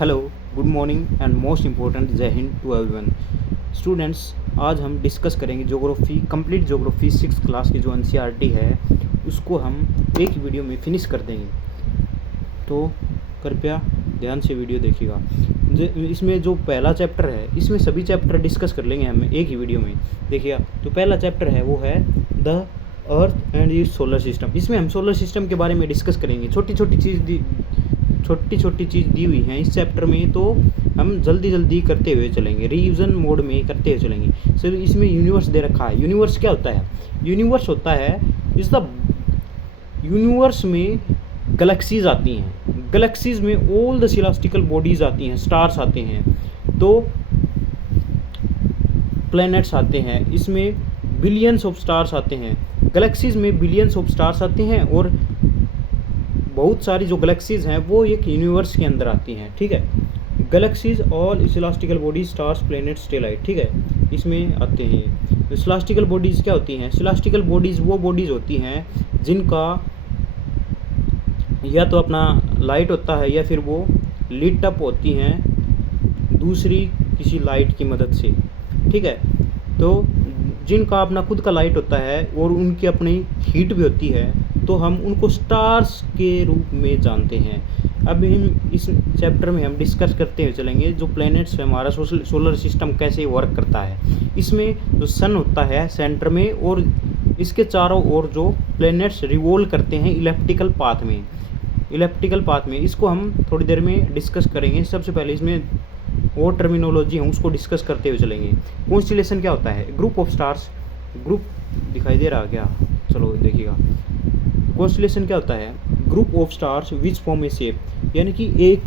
Hello, good morning and most important जय Hind to everyone. Students, आज हम डिस्कस करेंगे geography, complete geography 6th class की जो एनसीईआरटी है उसको हम एक वीडियो में फिनिश कर देंगे। तो कृपया ध्यान से वीडियो देखिएगा। इसमें जो पहला चैप्टर है, इसमें सभी चैप्टर डिस्कस कर लेंगे हम एक ही वीडियो में। देखिएगा, तो पहला चैप्टर है वो है the earth and it's solar system. इसमें हम सोलर सिस्टम के बारे में डिस्कस करेंगे। छोटी छोटी चीज़ दी हुई हैं इस चैप्टर में, तो हम जल्दी करते हुए चलेंगे, रिवीजन मोड में करते हुए चलेंगे। सर, इसमें यूनिवर्स दे रखा है। यूनिवर्स क्या होता है? यूनिवर्स होता है इस द यूनिवर्स में गैलेक्सीज आती हैं। गैलेक्सीज में ऑल द सेलेस्टिकल बॉडीज आती हैं, स्टार्स आते हैं, तो प्लैनेट्स आते हैं। इसमें बिलियंस ऑफ स्टार्स आते हैं। गैलेक्सीज में बिलियंस ऑफ स्टार्स आते हैं और बहुत सारी जो गैलेक्सीज हैं वो एक यूनिवर्स के अंदर आती हैं। ठीक है, galaxies all celestial bodies, stars, planets, satellite, ठीक है, इसमें आते हैं। सेलेस्टिकल बॉडीज़ क्या होती हैं? सेलेस्टिकल बॉडीज़ वो बॉडीज़ होती हैं जिनका या तो अपना लाइट होता है या फिर वो लीट अप होती हैं दूसरी किसी लाइट की मदद से। ठीक है, तो जिनका अपना खुद का लाइट होता है और उनकी अपनी हीट भी होती है, तो हम उनको स्टार्स के रूप में जानते हैं। अब हम इस चैप्टर में हम डिस्कस करते हुए चलेंगे जो प्लैनेट्स है, हमारा सोलर सिस्टम कैसे वर्क करता है। इसमें जो सन होता है सेंटर में, और इसके चारों ओर जो प्लैनेट्स रिवॉल्व करते हैं इलेप्टिकल पाथ में। इसको हम थोड़ी देर में डिस्कस करेंगे। सबसे पहले इसमें और टर्मिनोलॉजी है उसको डिस्कस करते हुए चलेंगे। कॉन्स्टेलेशन क्या होता है? Group of stars. ग्रुप दिखाई दे रहा क्या? चलो देखिएगा, कॉन्स्टेलेशन क्या होता है? Group of stars which form A shape, यानी कि एक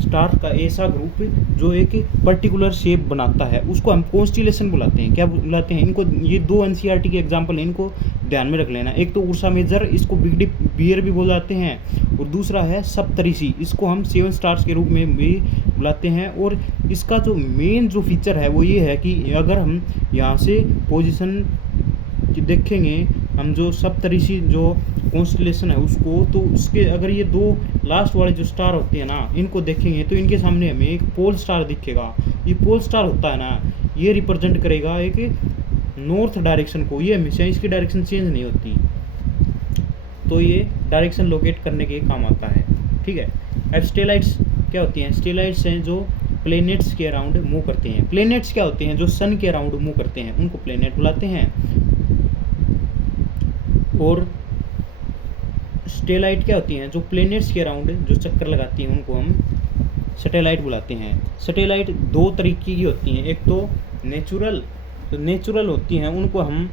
स्टार का ऐसा ग्रुप जो एक पर्टिकुलर शेप बनाता है, उसको हम कॉन्स्टेलेशन बुलाते हैं। क्या बुलाते हैं इनको? ये दो एनसीईआरटी के एग्जांपल हैं, इनको ध्यान में रख लेना। एक तो उर्सा मेजर, इसको बिग डिप बियर भी बुलाते हैं, और दूसरा है सप्तऋषि, इसको हम 7 स्टार्स के रूप में भी बुलाते हैं। और इसका जो मेन जो फीचर है वो ये है कि अगर हम यहाँ से पोजीशन देखेंगे, हम जो सप्तऋषि जो कॉन्स्टेलेशन है उसको, तो उसके अगर ये दो लास्ट वाले जो स्टार होते हैं ना, इनको देखेंगे तो इनके सामने हमें एक पोल स्टार दिखेगा। ये पोल स्टार होता है ना, ये रिप्रेजेंट करेगा एक नॉर्थ डायरेक्शन को। ये हमेशा इसकी डायरेक्शन चेंज नहीं होती, तो ये डायरेक्शन लोकेट करने के काम आता है। ठीक है, अब स्टेलाइट्स क्या होती हैं? स्टेलाइट्स हैं जो प्लैनेट्स के अराउंड मूव करते हैं। प्लैनेट्स क्या होते हैं? जो सन के अराउंड मूव करते हैं, उनको प्लैनेट बुलाते हैं। और स्टेलाइट क्या होती हैं? जो प्लैनेट्स के अराउंड जो चक्कर लगाती हैं, उनको हम सैटेलाइट बुलाते हैं। सैटेलाइट दो तरीके की होती हैं। एक तो नेचुरल होती हैं, उनको हम,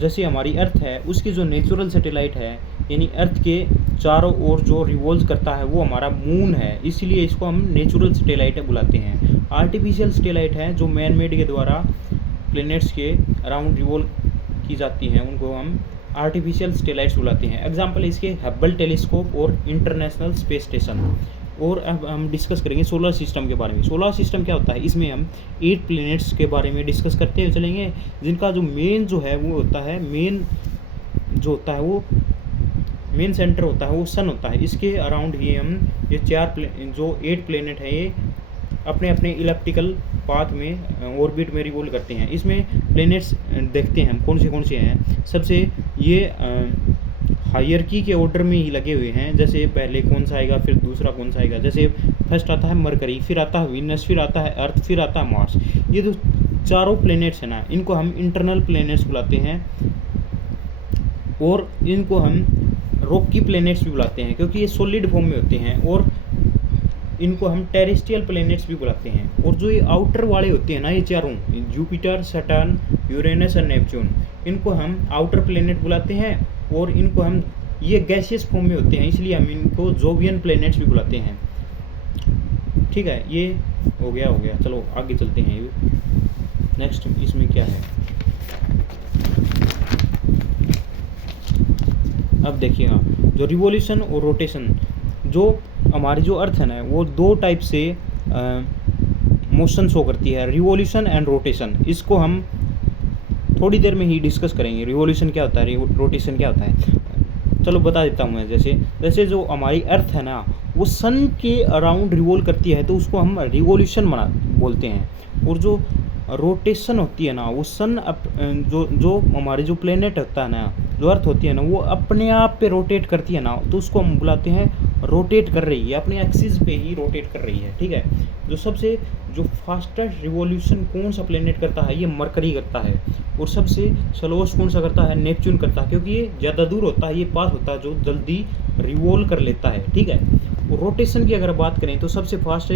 जैसे हमारी अर्थ है उसकी जो नेचुरल सैटेलाइट है, यानी अर्थ के चारों ओर जो रिवॉल्व करता है वो हमारा मून है, इसीलिए इसको हम नेचुरल सैटेलाइट बुलाते हैं। आर्टिफिशियल सैटेलाइट है जो मैन मेड के द्वारा प्लैनेट्स के अराउंड रिवॉल्व की जाती हैं, उनको हम आर्टिफिशियल सैटेलाइट्स बुलाते हैं। एग्जाम्पल इसके हब्बल टेलीस्कोप और इंटरनेशनल स्पेस स्टेशन। और अब हम डिस्कस करेंगे सोलर सिस्टम के बारे में। सोलर सिस्टम क्या होता है? इसमें हम 8 प्लैनेट्स के बारे में डिस्कस करते हुए चलेंगे, जिनका जो मेन जो है वो होता है, मेन सेंटर होता है वो सन होता है। इसके अराउंड ही हम ये 8 प्लैनेट है, ये अपने अपने इलेप्टिकल पाथ में ऑर्बिट में रिवॉल्व करते हैं। इसमें प्लैनेट्स देखते हैं हम कौन से हैं। सबसे ये हायरकी के ऑर्डर में ही लगे हुए हैं, जैसे पहले कौन सा आएगा, फिर दूसरा कौन सा आएगा। जैसे फर्स्ट आता है मरकरी, फिर आता है वीनस, फिर आता है अर्थ, फिर आता है मार्स। ये जो चारों प्लैनेट्स हैं ना, इनको हम इंटरनल प्लैनेट्स बुलाते हैं, और इनको हम रॉकी प्लैनेट्स भी बुलाते हैं क्योंकि ये सॉलिड फॉर्म में होते हैं। और इनको हम टेरेस्ट्रियल प्लैनेट्स भी बुलाते हैं। और जो ये आउटर वाले होते हैं ना, ये चारों, जुपिटर, सैटर्न, यूरेनस और नेपच्यून, इनको हम आउटर प्लैनेट बुलाते हैं। और इनको हम, ये गैसियस फॉर्म में होते हैं, इसलिए हम इनको जोवियन प्लैनेट्स भी बुलाते हैं। ठीक है, ये हो गया। चलो आगे चलते हैं। नेक्स्ट इसमें क्या है, अब देखिएगा, जो रिवॉल्यूशन और रोटेशन, जो हमारी जो अर्थ है ना, वो 2 टाइप से मोशन शो करती है, रिवॉल्यूशन एंड रोटेशन। इसको हम थोड़ी देर में ही डिस्कस करेंगे। रिवॉल्यूशन क्या होता है, रोटेशन क्या होता है। चलो बता देता हूँ मैं। जैसे जो हमारी अर्थ है ना, वो सन के अराउंड रिवॉल्व करती है तो उसको हम रिवॉल्यूशन बोलते हैं। और जो रोटेशन होती है ना, वो सन जो जो हमारे जो प्लेनेट होता है ना, जो अर्थ होती है ना, वो अपने आप पे रोटेट करती है ना, तो उसको हम बुलाते हैं रोटेट कर रही है, अपने एक्सिस पे ही रोटेट कर रही है। ठीक है, जो फास्टेस्ट रिवॉल्यूशन कौन सा प्लेनेट करता है, ये मरकरी करता है। और सबसे स्लोएस्ट कौन सा करता है, नेपच्यून करता है, क्योंकि ये ज़्यादा दूर होता है, ये पास होता है, जो जल्दी रिवॉल्व कर लेता है। ठीक है, और रोटेशन की अगर बात करें तो सबसे फास्ट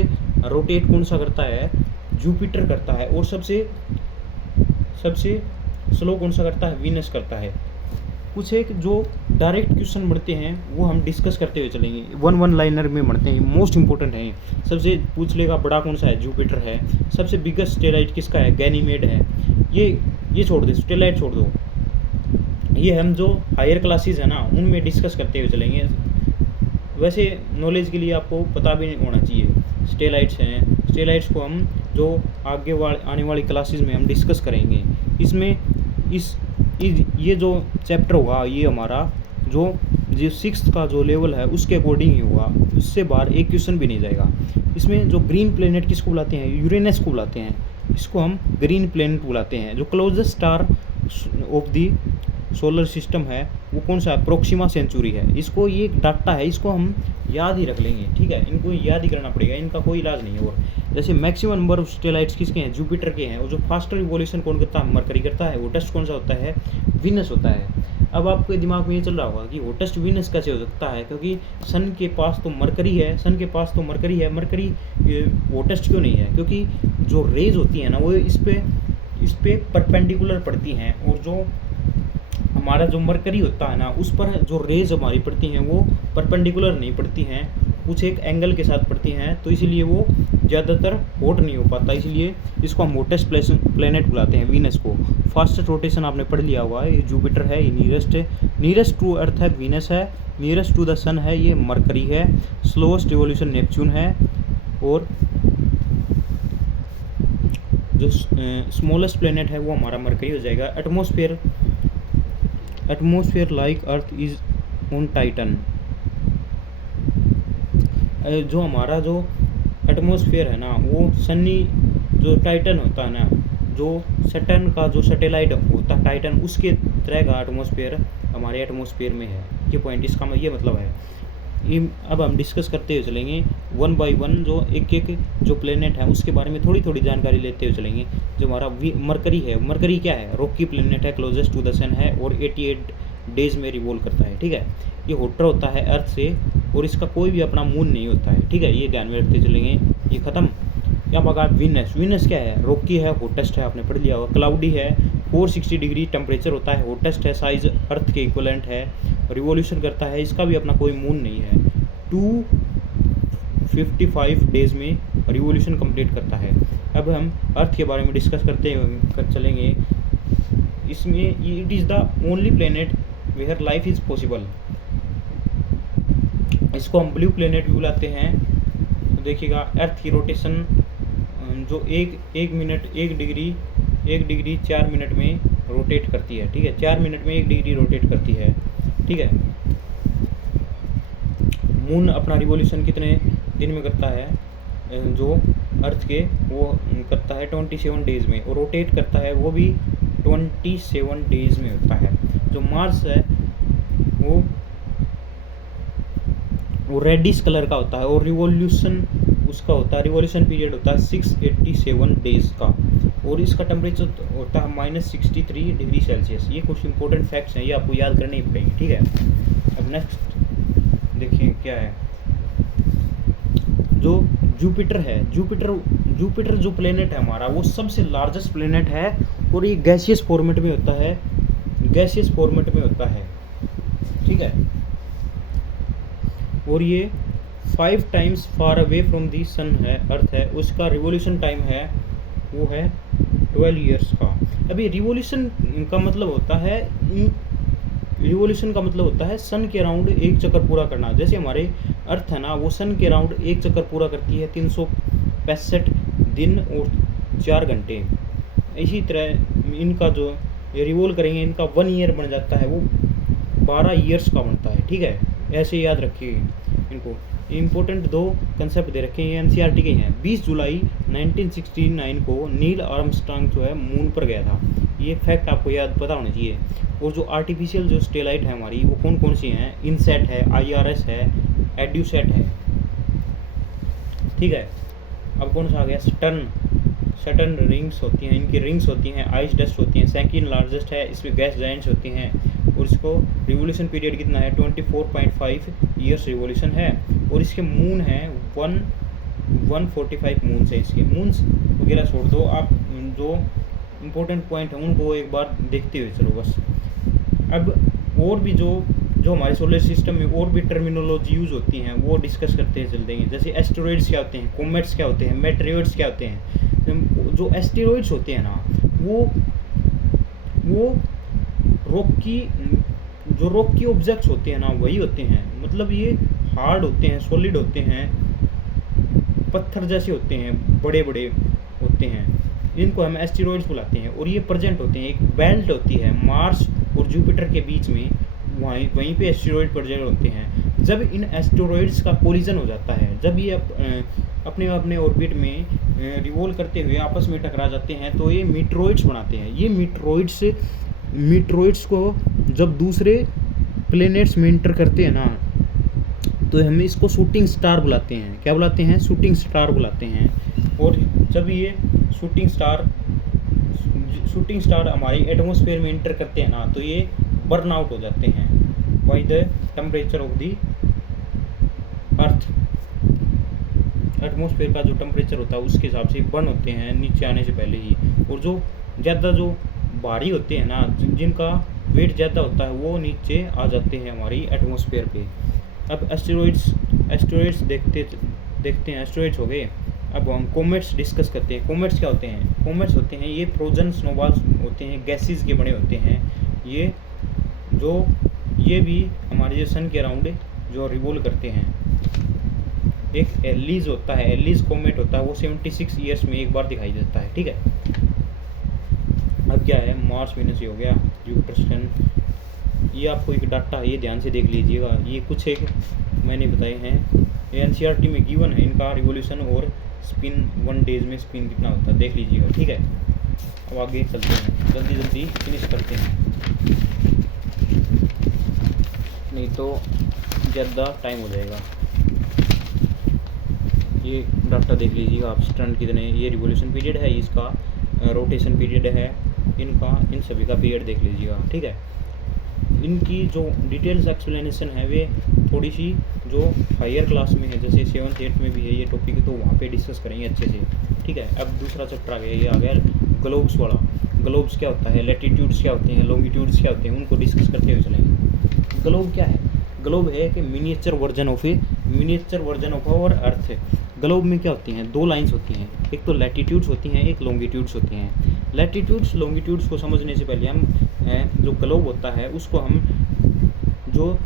रोटेट कौन सा करता है, जुपिटर करता है। और सबसे स्लो कौन सा करता है, वीनस करता है। कुछ एक जो डायरेक्ट क्वेश्चन बढ़ते हैं वो हम डिस्कस करते हुए चलेंगे, वन लाइनर में बढ़ते हैं, मोस्ट इंपॉर्टेंट है। सबसे पूछ लेगा बड़ा कौन सा है, जुपिटर है। सबसे बिगेस्ट स्टेलाइट किसका है, गैनीमेड है। ये छोड़ दे, स्टेलाइट छोड़ दो, ये हम जो हायर क्लासेस है ना उनमें डिस्कस करते हुए चलेंगे। वैसे नॉलेज के लिए आपको पता भी नहीं होना चाहिए, स्टेलाइट्स हैं। स्टेलाइट्स को हम जो आने वाली क्लासेस में हम डिस्कस करेंगे। इसमें ये जो चैप्टर होगा, ये हमारा जो 6th का जो लेवल है उसके अकॉर्डिंग ही होगा, उससे बाहर एक क्वेश्चन भी नहीं जाएगा। इसमें जो ग्रीन प्लेनेट किसको बुलाते हैं, यूरेनस को बुलाते हैं। इसको हम ग्रीन प्लेनेट बुलाते हैं। जो closest star of the solar system है वो कौन सा है, प्रोक्सिमा सेंचुरी है। इसको ये एक डाटा है, इसको हम याद ही रख लेंगे। ठीक है, इनको याद ही करना पड़ेगा, इनका कोई इलाज नहीं है। और जैसे मैक्सिमम नंबर ऑफ स्टेलाइट्स किसके हैं, जुपिटर के हैं। और जो फास्टर रिवॉल्यूशन कौन करता है, मरकरी करता है। होटेस्ट कौन सा होता है, वीनस होता है। अब आपके दिमाग में ये चल रहा होगा कि होटेस्ट वीनस कैसे हो सकता है, क्योंकि सन के पास तो मरकरी है, मरकरी होटेस्ट क्यों नहीं है, क्योंकि जो रेज होती है ना वो इस पे परपेंडिकुलर पड़ती हैं। और जो हमारा जो मरकरी होता है ना उस पर जो रेज हमारी पड़ती हैं वो परपेंडिकुलर नहीं पड़ती हैं, कुछ एक एंगल के साथ पड़ती हैं, तो इसलिए वो ज़्यादातर हॉट नहीं हो पाता। इसलिए इसको हम हॉटेस्ट प्लेनेट बुलाते हैं, वीनस को। फास्टेस्ट रोटेशन आपने पढ़ लिया हुआ है, ये जुपिटर है, ये नियरेस्ट टू अर्थ है, वीनस है। नियरेस्ट टू द सन है, ये मरकरी है। स्लोएस्ट रिवॉल्यूशन नेपच्यून है। और जो स्मॉलेस्ट प्लेनेट है वो हमारा मरकरी हो जाएगा। Atmosphere like earth is on Titan. जो हमारा जो एटमॉस्फेयर है ना वो सनी जो टाइटन होता है ना, जो सैटर्न का जो सैटेलाइट होता है टाइटन, उसके तरह का एटमॉस्फेयर हमारे एटमॉस्फेयर में है। ये पॉइंट इसका ये मतलब है। ये अब हम डिस्कस करते हुए चलेंगे वन बाय वन, जो एक जो प्लेनेट है उसके बारे में थोड़ी थोड़ी जानकारी लेते हुए चलेंगे। जो हमारा मरकरी है, मरकरी क्या है, रॉकी प्लेनेट है, क्लोजेस्ट टू द सन है और 88 डेज में रिवॉल्व करता है। ठीक है, ये होटर होता है अर्थ से और इसका कोई भी अपना मून नहीं होता है। ठीक है, ये ध्यान में रखते चलेंगे। ये खत्म। क्या बगा वीनस क्या है, रॉकी है, हॉटेस्ट है, आपने पढ़ लिया होगा। क्लाउडी है, 460 डिग्री टेम्परेचर होता है, हॉटेस्ट है, साइज अर्थ के इक्वलेंट है, रिवॉल्यूशन करता है, इसका भी अपना कोई मून नहीं है, 255 डेज में रिवॉल्यूशन कंप्लीट करता है। अब हम अर्थ के बारे में डिस्कस करते चलेंगे। इसमें it is the only planet where life is possible. इसको हम ब्लू प्लेनेट भी बुलाते हैं। तो देखिएगा अर्थ की रोटेशन जो एक मिनट 1 डिग्री 4 मिनट में रोटेट करती है। ठीक है, 4 मिनट में 1 डिग्री रोटेट करती है। ठीक है, मून अपना रिवॉल्यूशन कितने दिन में करता है, जो अर्थ के वो करता है 27 डेज में, और रोटेट करता है वो भी 27 डेज में होता है। जो मार्स है वो रेडिश कलर का होता है और रिवॉल्यूशन उसका होता है, रिवॉल्यूशन पीरियड होता है 687 डेज का, और इसका टेम्परेचर होता है -63 डिग्री सेल्सियस। ये कुछ इंपॉर्टेंट फैक्ट्स हैं, ये आपको याद करने ही पड़ेंगे। ठीक है, अब नेक्स्ट देखिए क्या है, जो जुपिटर है। जुपिटर जो प्लेनेट है हमारा वो सबसे लार्जेस्ट प्लेनेट है और ये गैसियस फॉर्मेट में होता है, ठीक है, और ये 5 times far away from the sun है, अर्थ है। उसका रिवॉल्यूशन टाइम है वो है 12 ईयर्स का। अभी रिवॉल्यूशन का मतलब होता है सन के अराउंड एक चक्कर पूरा करना। जैसे हमारे अर्थ है ना वो सन के अराउंड एक चक्कर पूरा करती है 365 दिन और 4 घंटे। इसी तरह इनका जो ये रिवॉल्व करेंगे इनका 1 ईयर बन जाता है, वो 12 ईयर्स का बनता है। ठीक है, ऐसे याद रखिए इनको। इम्पोर्टेंट दो कंसेप्ट दे रखे हैं, ये एनसीईआरटी के हैं। 20 जुलाई 1969 को नील आर्मस्ट्रांग जो है मून पर गया था, ये फैक्ट आपको याद पता होना चाहिए। और जो आर्टिफिशियल जो सैटेलाइट है हमारी, वो कौन कौन सी हैं? इनसेट है, IRS है, एड्यूसेट है, ठीक है। अब कौन सा आ गया? सटर्न रिंग्स होती हैं, इनकी रिंग्स होती हैं, आइस डस्ट होती हैं, सेकंड लार्जेस्ट है, इसमें गैस जाइंट्स होती हैं। और इसको रिवोल्यूशन पीरियड कितना है? 24.5 ईयर्स रिवोल्यूशन है। और इसके मून है 145 मून्स है इसके। मून्स वगैरह छोड़ दो, आप जो इम्पोर्टेंट पॉइंट है उनको एक बार देखते हुए चलो बस। अब और भी जो हमारे सोलर सिस्टम में और भी टर्मिनोलॉजी यूज़ होती हैं वो डिस्कस करते हैं चल देंगे। जैसे एस्टेरॉइड्स क्या होते हैं, कॉमेट्स क्या होते हैं, मेटेरियोइड्स क्या होते हैं। जो एस्टेरॉइड्स होते हैं ना, वो रॉक की ऑब्जेक्ट्स होते हैं ना, वही होते हैं। मतलब ये हार्ड होते हैं, सॉलिड होते हैं, पत्थर जैसे होते हैं, बड़े बड़े होते हैं, इनको हम एस्टेरॉइड्स बुलाते हैं। और ये प्रेजेंट होते हैं, एक बेल्ट होती है मार्स और जुपिटर के बीच में, वहीं पे एस्टेरॉइड प्रेजेंट होते हैं। जब इन एस्टेरॉइड्स का कोलिजन हो जाता है, जब ये अपने ऑर्बिट में रिवॉल्व करते हुए आपस में टकरा जाते हैं, तो ये मीटरॉइड्स बनाते हैं। ये मीटरॉइड्स को जब दूसरे प्लैनेट्स में इंटर करते हैं ना, तो हम इसको शूटिंग स्टार बुलाते हैं। क्या बुलाते हैं? शूटिंग स्टार बुलाते हैं। और जब ये शूटिंग स्टार हमारी एटमॉस्फेयर में इंटर करते हैं ना, तो ये बर्न आउट हो जाते हैं by the temperature of the earth. Atmosphere का जो टेम्परेचर होता है उसके हिसाब से बर्न होते हैं नीचे आने से पहले ही। और जो ज़्यादा जो भारी होते हैं ना, जिनका वेट ज़्यादा होता है, वो नीचे आ जाते हैं हमारी एटमॉस्फेयर पे। अब एस्टेरॉइड्स देखते हैं। एस्टेरॉइड्स हो गए। अब हम कॉमेट्स डिस्कस करते हैं। कॉमेट्स क्या होते हैं? कॉमेट्स होते हैं ये फ्रोजन स्नोबॉल्स होते हैं, गैसेस के बने होते हैं। ये भी हमारे जो सन के अराउंड जो रिवॉल्व करते हैं। एक एलिस होता है, एलिस कॉमेट होता है, वो 76 ईयर्स में एक बार दिखाई देता है, ठीक है। अब क्या है? मार्स, वीनस हो गया, जुपिटर, सन। ये आपको एक डाटा है, ये ध्यान से देख लीजिएगा। ये कुछ एक मैंने बताए हैं, ये एनसीईआरटी में गिवन है। इनका रिवोल्यूशन और स्पिन 1 डेज में स्पिन कितना होता है देख लीजिएगा, ठीक है। अब आगे चलते हैं, जल्दी फिनिश करते हैं, नहीं तो ज़्यादा टाइम हो जाएगा। ये डाटा देख लीजिएगा आप, स्टंट कितने, ये रिवोल्यूशन पीरियड है, इसका रोटेशन पीरियड है, इन सभी का पीरियड देख लीजिएगा, ठीक है। इनकी जो डिटेल्स एक्सप्लेनेशन है वे थोड़ी सी जो हायर क्लास में है, जैसे 7th 8th में भी है ये टॉपिक, तो वहाँ पे डिस्कस करेंगे अच्छे से, ठीक है। अब दूसरा चैप्टर आ गया, ये आ गया ग्लोब्स वाला। ग्लोब्स क्या होता है, लैटिट्यूड्स क्या होते हैं, लॉन्गिट्यूड्स क्या होते हैं, उनको डिस्कस करते हुए चलेंगे। ग्लोब क्या है? ग्लोब है कि miniature version of our earth. Globe में क्या होती हैं? 2 लाइंस होती हैं, एक तो लैटिट्यूड्स होती हैं, एक लॉन्गिट्यूड्स होती हैं। लैटिट्यूड्स लॉन्गिट्यूड्स को समझने से पहले हम जो ग्लोब होता है उसको हम जो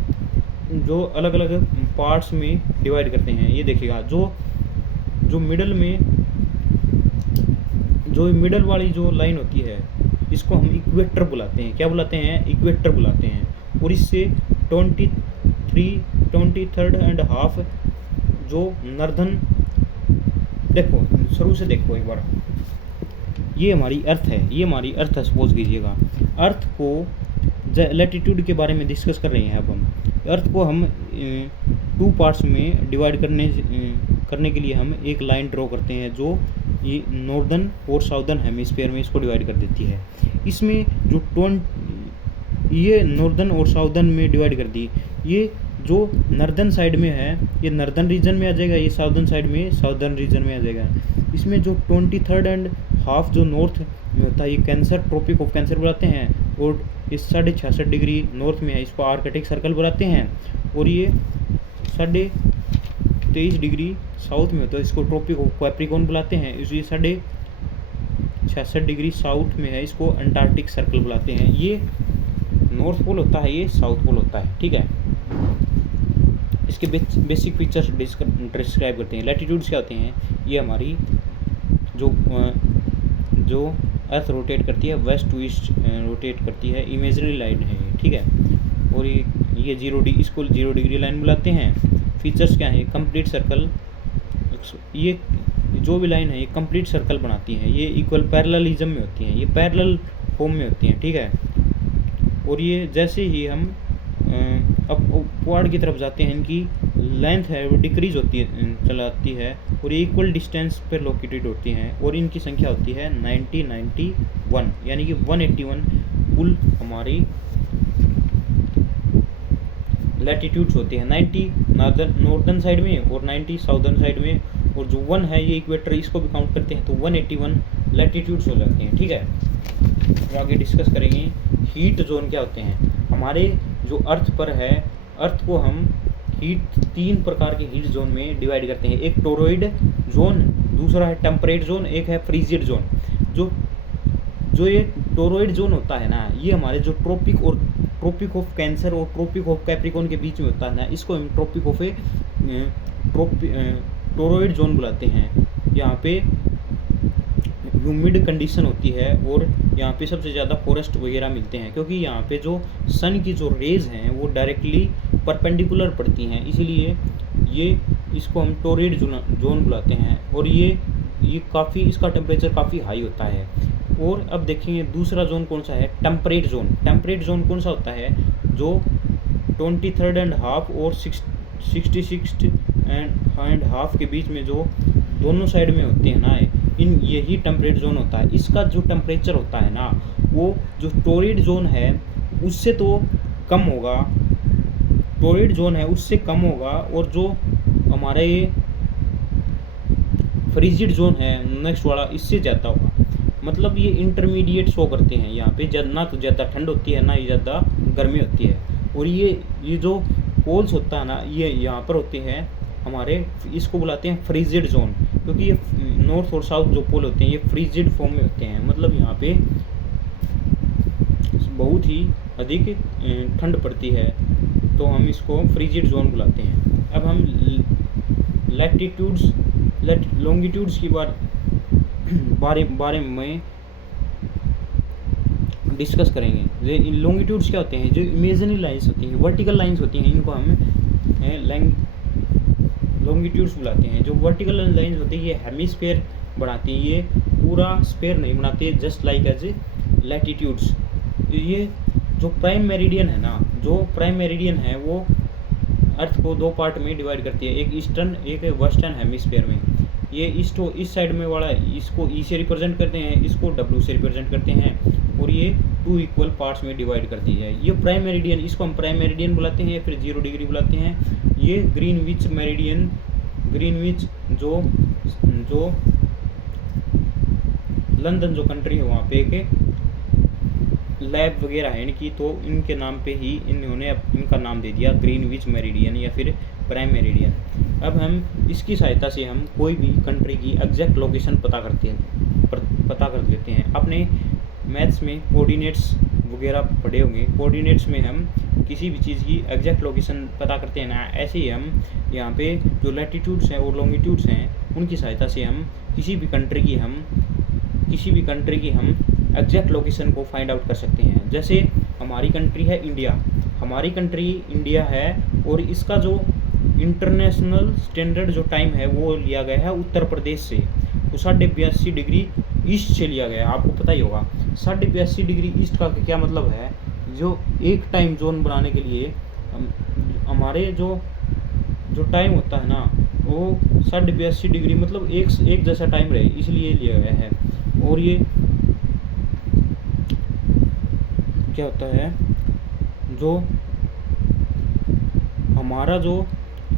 अलग अलग पार्ट्स में डिवाइड करते हैं। ये देखिएगा, जो मिडल वाली जो लाइन होती है, इसको हम इक्वेटर बुलाते हैं। क्या बुलाते हैं? इक्वेटर बुलाते हैं। और इससे 23rd एंड हाफ जो नॉर्दर्न, देखो शुरू से देखो एक बार, ये हमारी अर्थ है, सपोज कीजिएगा। अर्थ को लैटिट्यूड के बारे में डिस्कस कर रहे हैं। अब हम अर्थ को हम 2 पार्ट्स में डिवाइड करने के लिए हम एक लाइन ड्रॉ करते हैं, जो ये नॉर्दर्न और साउदर्न हेमिस्फीयर में इसको डिवाइड कर देती है। इसमें जो ये नॉर्दर्न और साउदर्न में डिवाइड कर दी, ये जो नॉर्दर्न साइड में है ये नॉर्दर्न रीजन में आ जाएगा, ये साउदर्न साइड में साउदर्न रीजन में आ जाएगा। इसमें जो 23rd एंड हाफ जो नॉर्थ में होता है, ये कैंसर, ट्रॉपिक ऑफ कैंसर बुलाते हैं। और इस 66.5 डिग्री नॉर्थ में है, इसको आर्कटिक सर्कल बुलाते हैं। और ये 23.5 डिग्री साउथ में होता है, इसको ट्रॉपिक ऑफ कैप्रिकॉर्न बुलाते हैं। इसी 66 डिग्री साउथ में है, इसको अंटार्कटिक सर्कल बुलाते हैं। ये नॉर्थ पोल होता है, ये साउथ पोल होता है, ठीक है। इसके बेसिक पिक्चर्स डिस्क्राइब करते हैं। लैटिट्यूड्स क्या होते हैं? ये हमारी जो अर्थ रोटेट करती है, वेस्ट टू ईस्ट रोटेट करती है, इमेजिनरी लाइन है, ठीक है। और ये 0 डिग्री, इसको 0 डिग्री लाइन बुलाते हैं। फीचर्स क्या हैं, कंप्लीट सर्कल, ये जो भी लाइन है ये कंप्लीट सर्कल बनाती हैं, ये इक्वल पैरेललिज्म में होती हैं, ये पैरेलल फॉर्म में होती हैं, ठीक है। और ये जैसे ही हम अपवर्ड की तरफ जाते हैं, इनकी लेंथ है वो डिक्रीज होती है, चलाती है, और ये इक्वल डिस्टेंस पर लोकेटेड होती हैं, और इनकी संख्या होती है 91, यानी कि 181 कुल हमारी लैटिट्यूड्स होती हैं, 90 नॉर्दर्न साइड में और 90 साउदर्न साइड में, और जो 1 है ये इक्वेटर, इसको भी काउंट करते हैं तो 181 लैटिट्यूड्स हो जाती हैं, ठीक है। तो आगे डिस्कस करेंगे हीट जोन क्या होते हैं। हमारे जो अर्थ पर है, अर्थ को हम हीट 3 प्रकार के हीट जोन में डिवाइड करते हैं, एक टोरॉइड जोन, दूसरा है टेम्परेट जोन, एक है फ्रीजिड जोन। जो ये टोरॉइड जोन होता है ना, ये हमारे जो ट्रॉपिक ऑफ कैंसर और ट्रॉपिक ऑफ कैप्रिकॉर्न के बीच में होता है ना, इसको हम टोरॉइड जोन बुलाते हैं। यहाँ पे ह्यूमिड कंडीशन होती है और यहाँ पे सबसे ज़्यादा फॉरेस्ट वगैरह मिलते हैं, क्योंकि यहाँ पे जो सन की जो रेज हैं वो डायरेक्टली परपेंडिकुलर पड़ती हैं, इसीलिए ये इसको हम टोरॉइड जोन बुलाते हैं। और ये काफ़ी, इसका टेम्परेचर काफ़ी हाई होता है। और अब देखेंगे दूसरा जोन कौन सा है, टेम्परेट जोन। टेम्परेट जोन कौन सा होता है, जो 23.5 और 66.5 के बीच में जो दोनों साइड में होते हैं ना, यही टेम्परेट जोन होता है। इसका जो टेम्परेचर होता है ना, वो जो टोरॉइड जोन है उससे तो कम होगा, टोरॉइड जोन है उससे कम होगा, और जो हमारे ये फ्रीजिड जोन है नेक्स्ट वाला, इससे ज़्यादा होगा। मतलब ये इंटरमीडिएट शो करते हैं, यहाँ पे ना तो ज़्यादा ठंड होती है ना ही ज़्यादा गर्मी होती है। और ये जो पोल्स होता है ना, ये यहाँ पर होते हैं हमारे, इसको बुलाते हैं फ्रीजिड जोन, क्योंकि ये नॉर्थ और साउथ जो पोल होते हैं ये फ्रीजिड फॉर्म में होते हैं, मतलब यहाँ पे बहुत ही अधिक ठंड पड़ती है, तो हम इसको फ्रीजिड जोन बुलाते हैं। अब हम लॉन्गिट्यूड्स की बारे में डिस्कस करेंगे। लॉन्गिट्यूड्स क्या होते हैं, जो इमेजिनरी लाइंस होती हैं, वर्टिकल लाइंस होती हैं, इनको हम लॉन्गिट्यूड्स बुलाते हैं। जो वर्टिकल लाइंस होती है ये हेमिस्फीयर बनाती है, ये पूरा स्फीयर नहीं बनाती है, जस्ट लाइक एज लैटिट्यूड्स। ये जो प्राइम मेरिडियन है ना, जो प्राइम मेरिडियन है वो अर्थ को 2 पार्ट में डिवाइड करती है, एक ईस्टर्न एक वेस्टर्न हेमिस्फीयर में। ये इस साइड में वाला इसको ई से रिप्रेजेंट करते हैं, इसको डब्ल्यू से रिप्रेजेंट करते हैं, और ये 2 इक्वल पार्ट्स में डिवाइड कर दी जाए। ये प्राइम मेरिडियन, इसको हम प्राइम मेरिडियन बुलाते हैं, फिर 0 डिग्री बुलाते हैं। ये ग्रीनविच मेरिडियन, ग्रीनविच जो लंदन जो कंट्री है वहाँ पे एक लैब वगैरह है इनकी, तो इनके नाम पे ही इन्होंने इनका नाम दे दिया ग्रीनविच मेरिडियन या फिर प्राइम मेरिडियन। अब हम इसकी सहायता से हम कोई भी कंट्री की एग्जैक्ट लोकेशन पता कर लेते हैं। अपने मैथ्स में कोऑर्डिनेट्स वगैरह पढ़े होंगे, कोऑर्डिनेट्स में हम किसी भी चीज़ की एग्जैक्ट लोकेशन पता करते हैं ना, ऐसे ही हम यहाँ पे जो लैटिट्यूड्स हैं और लॉन्गिट्यूड्स हैं उनकी सहायता से हम किसी भी कंट्री की हम एग्जैक्ट लोकेशन को फाइंड आउट कर सकते हैं। जैसे हमारी कंट्री है इंडिया, है, और इसका जो इंटरनेशनल स्टैंडर्ड जो टाइम है वो लिया गया है उत्तर प्रदेश से, तो 82.5 डिग्री ईस्ट से लिया गया है। आपको पता ही होगा 82.5 डिग्री ईस्ट का क्या मतलब है, जो एक टाइम जोन बनाने के लिए हमारे जो टाइम होता है ना वो 82.5 डिग्री मतलब एक जैसा टाइम रहे, इसलिए लिया गया है। और ये क्या होता है, जो हमारा जो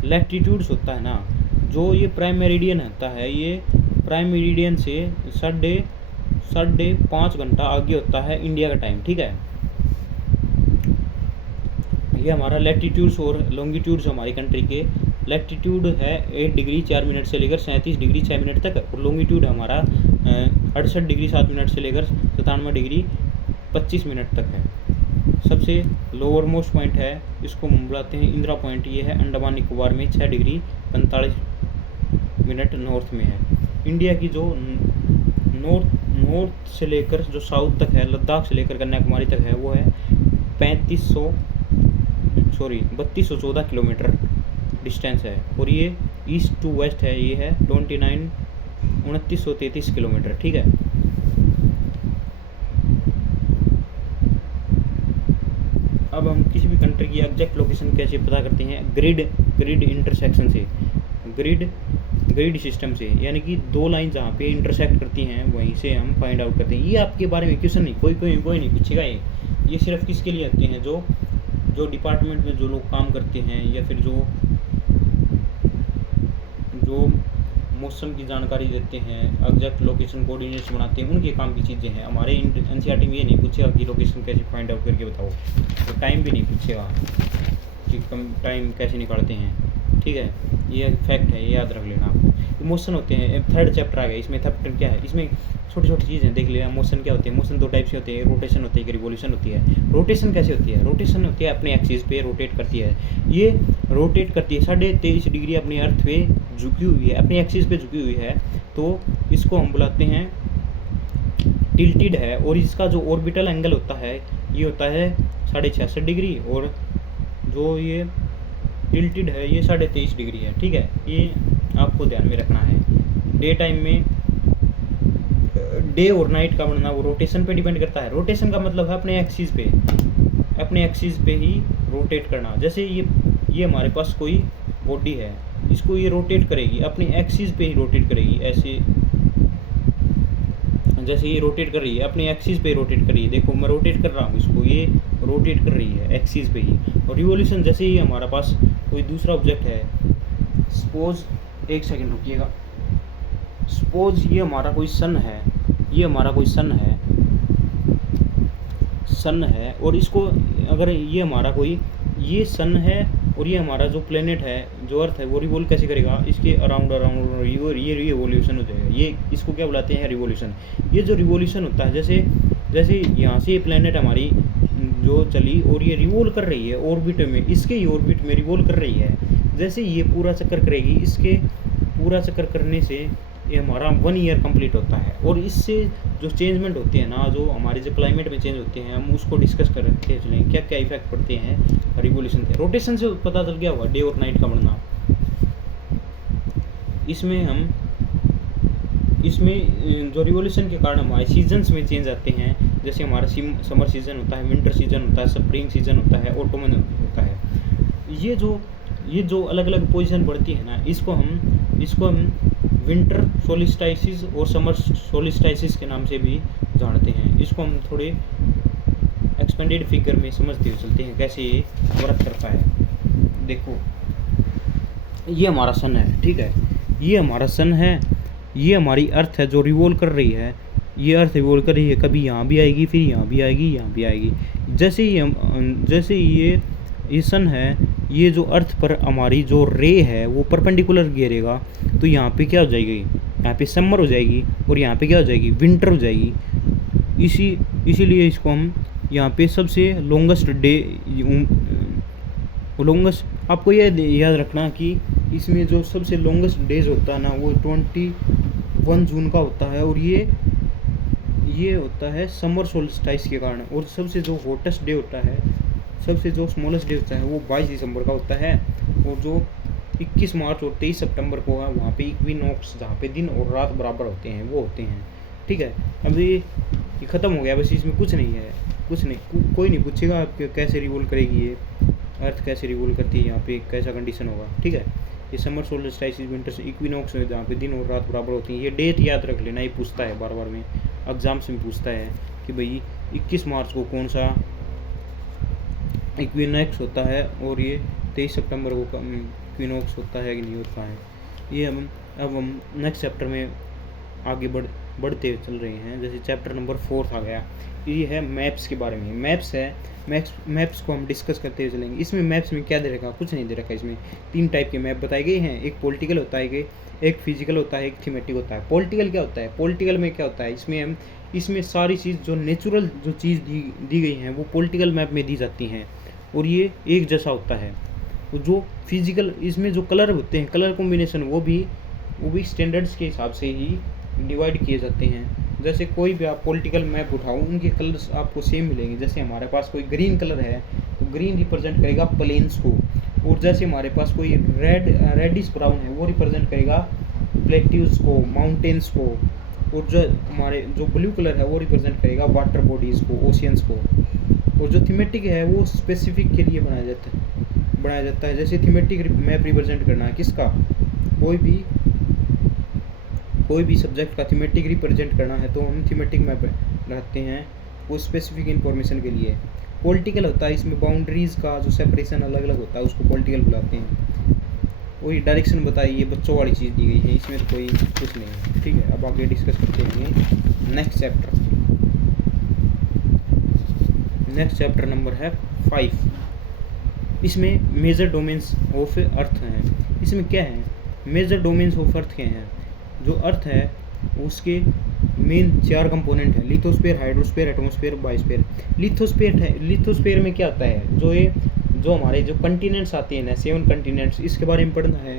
लैटिट्यूड्स होता है ना, जो ये प्राइम मेरिडियन होता है, ये प्राइम मेरिडियन से 5.5 घंटा आगे होता है इंडिया का टाइम, ठीक है। ये हमारा लैटिट्यूड्स और लॉन्गिट्यूड्स हमारी कंट्री के, लैटिट्यूड है 8 डिग्री 4 मिनट से लेकर 37 डिग्री 6 मिनट तक, और लॉन्गिट्यूड हमारा 68 डिग्री 7 मिनट से लेकर 97 डिग्री 25 मिनट तक है। सबसे लोअर मोस्ट पॉइंट है, इसको बुलाते हैं इंदिरा पॉइंट, ये है अंडमान निकोबार में 6 डिग्री 45 मिनट नॉर्थ में है। इंडिया की जो नॉर्थ से लेकर जो साउथ तक है, लद्दाख से लेकर कन्याकुमारी तक है, वो है 3214 किलोमीटर डिस्टेंस है, और ये ईस्ट टू वेस्ट है, ये है 29,33 किलोमीटर। ठीक है, अब हम किसी भी कंट्री की एग्जैक्ट लोकेशन कैसे पता करते हैं? ग्रिड इंटरसेक्शन से, ग्रिड सिस्टम से, यानी कि दो लाइन जहाँ पे इंटरसेक्ट करती हैं वहीं से हम फाइंड आउट करते हैं। ये आपके बारे में क्वेश्चन नहीं, कोई नहीं पूछेगा। ये सिर्फ किसके लिए आते हैं? जो डिपार्टमेंट में जो लोग काम करते हैं, या फिर जो मौसम की जानकारी देते हैं, एग्जैक्ट लोकेशन कोऑर्डिनेट्स बनाते हैं, उनके काम की चीज़ें हैं। हमारे एनसीईआरटी में ये नहीं पूछेगा कि लोकेशन कैसे फाइंड आउट करके बताओ, तो टाइम भी नहीं पूछेगा कि कम टाइम कैसे निकालते हैं। ठीक है, ये फैक्ट है, ये याद रख लेना आपको। इमोशन होते हैं, थर्ड चैप्टर आ गया, इसमें चैप्टर क्या है, इसमें छोटी छोटी चीज़ें देख लेना। मोशन क्या होती है? मोशन दो टाइप से होती है, रोटेशन होती है, रिवोल्यूशन होती है। रोटेशन कैसे होती है? रोटेशन होती है अपने एक्सिस पे रोटेट करती है, ये रोटेट करती है 23.5 डिग्री अपने अर्थ पे झुकी हुई है, अपने एक्सिस पे झुकी हुई है, तो इसको हम बुलाते हैं टिल्टेड है। और इसका जो ऑर्बिटल एंगल होता है ये होता है 66.5 डिग्री, और जो ये टिल्टेड है ये 23.5 डिग्री है। ठीक है, ये आपको ध्यान में रखना है। डे टाइम में डे और नाइट का बनना वो रोटेशन पे डिपेंड करता है। रोटेशन का मतलब है अपने एक्सिस पे ही रोटेट करना। जैसे ये हमारे पास कोई बॉडी है, इसको ये रोटेट करेगी, अपने एक्सिस पे ही रोटेट करेगी, ऐसे जैसे ये रोटेट कर रही है अपने एक्सिस पे ही रोटेट कर रही है। देखो मैं रोटेट कर रहा हूँ इसको, ये रोटेट कर रही है एक्सिस पे ही। और रिवोल्यूशन जैसे ही हमारा पास कोई दूसरा ऑब्जेक्ट है, सपोज एक सेकंड रुकिएगा, सपोज ये हमारा कोई सन है, सन है, और इसको अगर ये हमारा कोई ये सन है और ये हमारा जो प्लेनेट है, जो अर्थ है, वो रिवोल्व कैसे करेगा? इसके अराउंड ये रिवोल्यूशन हो जाएगा। ये इसको क्या बुलाते हैं? रिवोल्यूशन। ये जो रिवोल्यूशन होता है, जैसे यहाँ से ये प्लेनेट हमारी जो चली और ये रिवोल्व कर रही है ऑर्बिट में, इसके ही ऑर्बिट में रिवोल्व कर रही है। जैसे ये पूरा चक्कर करेगी, इसके पूरा चक्कर करने से ये हमारा 1 ईयर कंप्लीट होता है। और इससे जो चेंजमेंट होते हैं ना, जो हमारे जो क्लाइमेट में चेंज होते हैं, हम उसको डिस्कस करके चलेंगे क्या क्या इफेक्ट पड़ते हैं रिवोल्यूशन के। रोटेशन से पता चल गया होगा डे और नाइट का बनना। इसमें जो रिवोल्यूशन के कारण हमारे सीजन्स में चेंज आते हैं, जैसे हमारा समर सीजन होता है, विंटर सीजन होता है, स्प्रिंग सीजन होता है, ऑटोमन होता है। ये जो अलग अलग पोजीशन बढ़ती है ना, इसको हम विंटर सोलिस्टाइसिस और समर सोलिस्टाइसिस के नाम से भी जानते हैं। इसको हम थोड़े एक्सपेंडेड फिगर में समझते हुए चलते हैं कैसे ये वर्क करता है। देखो ये हमारा सन है, ठीक है, ये हमारा सन है, ये हमारी अर्थ है जो रिवॉल्व कर रही है। ये अर्थ रिवॉल्व कर रही है, कभी यहाँ भी आएगी, फिर यहाँ भी आएगी, यहाँ भी आएगी। जैसे ये सन है, ये जो अर्थ पर हमारी जो रे है वो परपेंडिकुलर गिरेगा, तो यहाँ पे क्या हो जाएगी? यहाँ पे समर हो जाएगी, और यहाँ पे क्या हो जाएगी? विंटर हो जाएगी। इसीलिए इसको हम यहाँ पे सबसे लॉन्गेस्ट आपको ये याद रखना कि इसमें जो सबसे लॉन्गेस्ट डेज होता है ना, वो 21 जून का होता है, और ये होता है समर सोल्स्टाइस के कारण। और सबसे जो हॉटेस्ट डे होता है, सबसे जो स्मॉलेस्ट डे होता है, वो 22 दिसंबर का होता है। और जो 21 मार्च और 23 सितंबर को है, वहाँ पे इक्विनॉक्स, जहाँ पे दिन और रात बराबर होते हैं, वो होते हैं। ठीक है, अब ये ख़त्म हो गया, बस इसमें कुछ नहीं है, कुछ नहीं, कोई नहीं पूछेगा आपके कैसे रिवॉल्व करेगी ये अर्थ, कैसे रिवॉल्व करती है, यहाँ पे कैसा कंडीशन होगा। ठीक है, ये समर सोल्स्टाइस, विंटर इक्विनॉक्स है, जहाँ पे दिन और रात बराबर होती हैं। ये डेट याद रख लेना, ये पूछता है बार बार में, एग्जाम्स में पूछता है कि भाई 21 मार्च को कौन सा इक्विनॉक्स होता है, और ये 23 सितंबर को इक्विनॉक्स होता है कि नहीं होता है। ये अब हम नेक्स्ट चैप्टर में आगे बढ़ते चल रहे हैं। जैसे चैप्टर नंबर 4 आ गया, ये है मैप्स के बारे में। मैप्स को हम डिस्कस करते हुए चलेंगे। इसमें मैप्स में क्या दे रखा? कुछ नहीं दे रखा। इसमें 3 टाइप के मैप बताए गए हैं, एक पॉलिटिकल होता है, एक फिजिकल होता है, एक थीमेटिक होता है। पॉलिटिकल क्या होता है? पॉलिटिकल में क्या होता है, इसमें सारी चीज़ जो नेचुरल जो चीज़ दी गई हैं वो पॉलिटिकल मैप में दी जाती हैं, और ये एक जैसा होता है। जो फिजिकल, इसमें जो कलर होते हैं, कलर कॉम्बिनेशन, वो भी स्टैंडर्ड्स के हिसाब से ही डिवाइड किए जाते हैं। जैसे कोई भी आप पॉलिटिकल मैप उठाओ, उनके कलर्स आपको सेम मिलेंगे। जैसे हमारे पास कोई ग्रीन कलर है, तो ग्रीन रिप्रेजेंट करेगा प्लेन्स को, और जैसे हमारे पास कोई रेडिश ब्राउन है वो रिप्रेजेंट करेगा प्लेट्यूज को, माउंटेन्स को, और जो हमारे जो ब्लू कलर है वो रिप्रेजेंट करेगा वाटर बॉडीज़ को, ओशियंस को। और जो थीमेटिक है वो स्पेसिफिक के लिए बनाया जाता है। जैसे थीमेटिक मैप रिप्रेजेंट करना है किसका, कोई भी सब्जेक्ट का थीमेटिक रिप्रेजेंट करना है तो हम थीमेटिक मैप रखते हैं, वो स्पेसिफिक इंफॉर्मेशन के लिए। पॉलिटिकल होता है, इसमें बाउंड्रीज़ का जो सेपरेशन अलग अलग होता है उसको पॉलिटिकल बुलाते हैं। वही डायरेक्शन बताइए, ये बच्चों वाली चीज़ दी गई है, इसमें तो कोई कुछ नहीं है, ठीक है। अब आगे डिस्कस करते हैं नेक्स्ट चैप्टर नंबर है 5। इसमें मेजर डोमेन्स ऑफ अर्थ हैं। इसमें क्या है, मेजर डोमेन्स ऑफ अर्थ क्या हैं। जो अर्थ है उसके मेन 4 कंपोनेंट हैं, lithosphere, hydrosphere, atmosphere, biosphere. Lithosphere में क्या आता है, जो हमारे जो कंटिनेंट्स आते हैं ना, 7 कंटिनेंट्स, इसके बारे में पढ़ना है।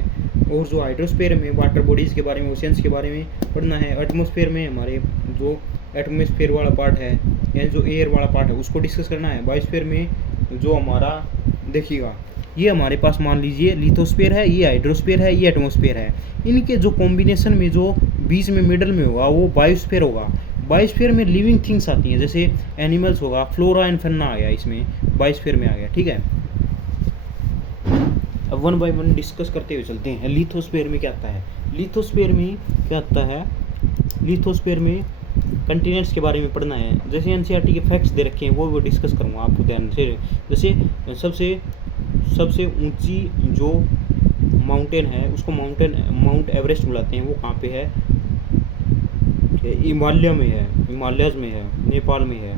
और जो हाइड्रोस्फीयर में वाटर बॉडीज़ के बारे में, ओशियंस के बारे में पढ़ना है। एटमॉस्फेयर में हमारे जो एटमॉस्फेयर वाला पार्ट है यानी जो एयर वाला पार्ट है उसको डिस्कस करना है। बायोस्फीयर में जो हमारा देखिएगा, ये हमारे पास मान लीजिए लिथोस्फीयर है, ये हाइड्रोस्फीयर है, ये एटमॉस्फेयर है। इनके जो कॉम्बिनेशन में जो बीच में मिडल में होगा वो बायोस्फीयर होगा। बायोस्फीयर में लिविंग थिंग्स आती हैं, जैसे एनिमल्स होगा, फ्लोरा एंड फौना आ गया, इसमें बायोस्फीयर में आ गया, ठीक है। अब 1 बाय 1 डिस्कस करते हुए चलते हैं। लिथोस्फीयर में क्या आता है, लिथोस्फीयर में कंटिनेंट्स के बारे में पढ़ना है। जैसे एनसीईआरटी के फैक्ट्स दे रखे हैं वो डिस्कस करूँगा आपको ध्यान से। जैसे सबसे ऊंची जो माउंटेन है उसको माउंट एवरेस्ट बुलाते हैं। वो कहाँ पे है, हिमालयज में है, नेपाल में है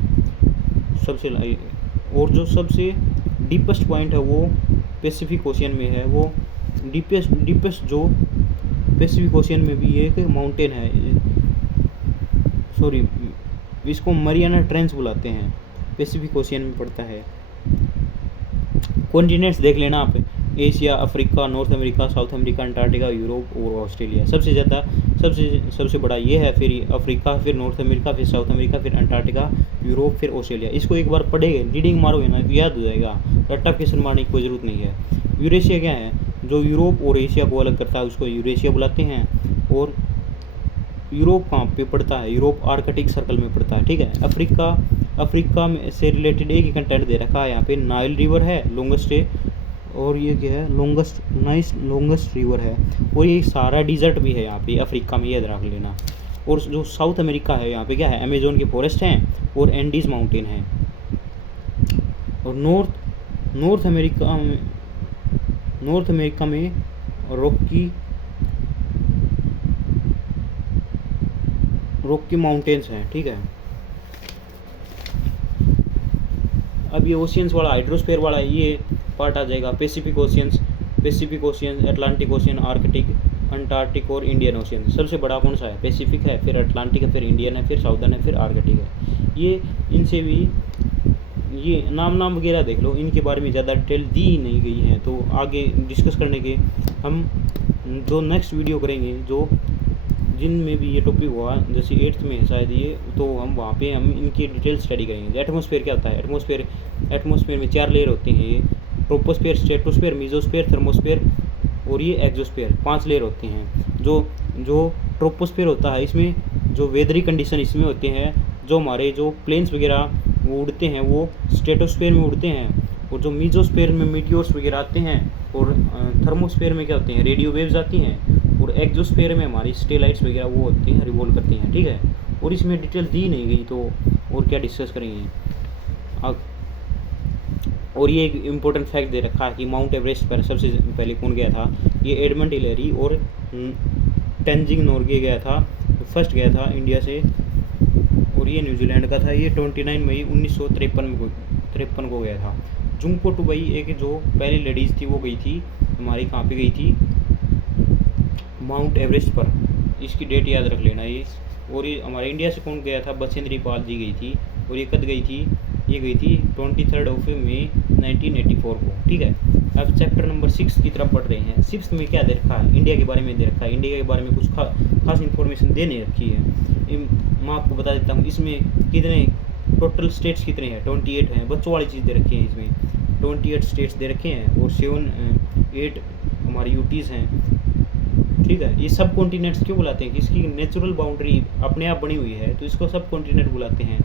सबसे। और जो सबसे डीपेस्ट पॉइंट है वो पैसिफिक ओशियन में है। वो डीपेस्ट जो पैसिफिक ओशियन में भी एक माउंटेन है, सॉरी इसको मरियाना ट्रेंच बुलाते हैं, पैसिफिक ओशियन में पड़ता है। कॉन्टिनेंट्स देख लेना आप, Asia, Africa, north America, south America, Antarctica, Europe और ऑस्ट्रेलिया। सबसे बड़ा ये है, फिर अफ्रीका, फिर नॉर्थ अमेरिका, फिर साउथ अमेरिका, फिर अंटार्कटिका, यूरोप, फिर ऑस्ट्रेलिया। इसको एक बार पढ़ेंगे, रीडिंग मारोगे ना तो याद हो जाएगा, रट्टा क्वेश्चन मारने की कोई ज़रूरत नहीं है। यूरेशिया क्या है, जो यूरोप और एशिया को अलग करता है उसको यूरेशिया बुलाते हैं। और यूरोप कहाँ पे पड़ता है, यूरोप आर्कटिक सर्कल में पड़ता है, ठीक है। अफ्रीका में से रिलेटेड एक ही कंटेंट दे रखा है, यहाँ पे नाइल रिवर है लॉन्गेस्ट है, और ये क्या है लॉन्गेस्ट रिवर है। और ये सारा डिजर्ट भी है यहाँ पे अफ्रीका में, याद रख लेना। और जो साउथ अमेरिका है यहाँ पे क्या है, अमेजोन के फॉरेस्ट हैं और एंडीज माउंटेन है। और नॉर्थ अमेरिका में रॉकी माउंटेन्स हैं, ठीक है। अब ये ओशियंस वाला, हाइड्रोस्फीयर वाला ये पार्ट आ जाएगा। Pacific ocean, Atlantic ocean, Arctic, Antarctic और इंडियन ओशियन। सबसे बड़ा कौन सा है, पैसिफिक है, फिर अटलांटिक है, फिर इंडियन है, फिर साउदर्न है, फिर आर्कटिक है। ये इनसे भी ये नाम वगैरह देख लो, इनके बारे में ज़्यादा डिटेल दी नहीं गई है। तो आगे डिस्कस करने के हम जो नेक्स्ट वीडियो करेंगे, जो जिनमें भी ये टॉपिक हुआ, जैसे 8th में शायद ये, तो हम वहाँ पे हम इनकी डिटेल स्टडी करेंगे। एटमॉस्फेयर क्या होता है, एटमॉस्फेयर में 4 लेयर होती हैं, ये ट्रोपोस्फेयर, स्ट्रेटोस्फेयर, मीजोस्फेयर, थर्मोस्फेयर और ये एक्सोस्फेयर, 5 लेयर होते हैं। जो ट्रोपोस्फेयर होता है, इसमें जो वेदरी कंडीशन इसमें होते हैं, जो हमारे जो प्लेन्स वगैरह वो उड़ते हैं वो स्ट्रेटोस्फेयर में उड़ते हैं। और जो मीजोस्फेयर में मीटियोर्स वगैरह आते हैं। और थर्मोस्फेयर में क्या होते हैं, रेडियो वेव्स आती हैं। और एक्सोस्फेयर में हमारी स्टेलाइट्स वगैरह वो होती हैं, रिवॉल्व करती हैं, ठीक है। और इसमें डिटेल दी नहीं गई, तो और क्या डिस्कस करेंगे अब। और ये एक इम्पोर्टेंट फैक्ट दे रखा है कि माउंट एवरेस्ट पर सबसे पहले कौन गया था, ये एडमंड हिलेरी और टेंजिंग नोर्गे गया था, फर्स्ट गया था इंडिया से। और ये न्यूजीलैंड का था, ये 29 मई 1953 को गया था। जुंको टुबई एक जो पहली लेडीज़ थी वो गई थी हमारी, कहाँ पे गई थी, माउंट एवरेस्ट पर। इसकी डेट याद रख लेना ये। और ये हमारे इंडिया से कौन गया था, बचेंद्री पाल जी गई थी। और ये कब गई थी, ये गई थी 23 मई 1984 को, ठीक है। अब चैप्टर नंबर 6 की तरफ पढ़ रहे हैं। 6th में क्या दे रखा है, इंडिया के बारे में दे रखा है। इंडिया के बारे में कुछ खास इन्फॉर्मेशन दे नहीं रखी है, मैं आपको बता देता हूँ। इसमें कितने टोटल स्टेट्स कितने हैं, 28 हैं। बच्चों वाली चीज़ दे रखी है इसमें। 28 स्टेट्स दे रखे हैं और 8 हमारी यूटीज़ हैं, ठीक है। ये सब कॉन्टिनेंट्स क्यों बुलाते हैं कि इसकी नेचुरल बाउंड्री अपने आप बनी हुई है, तो इसको सब कॉन्टिनेंट बुलाते हैं।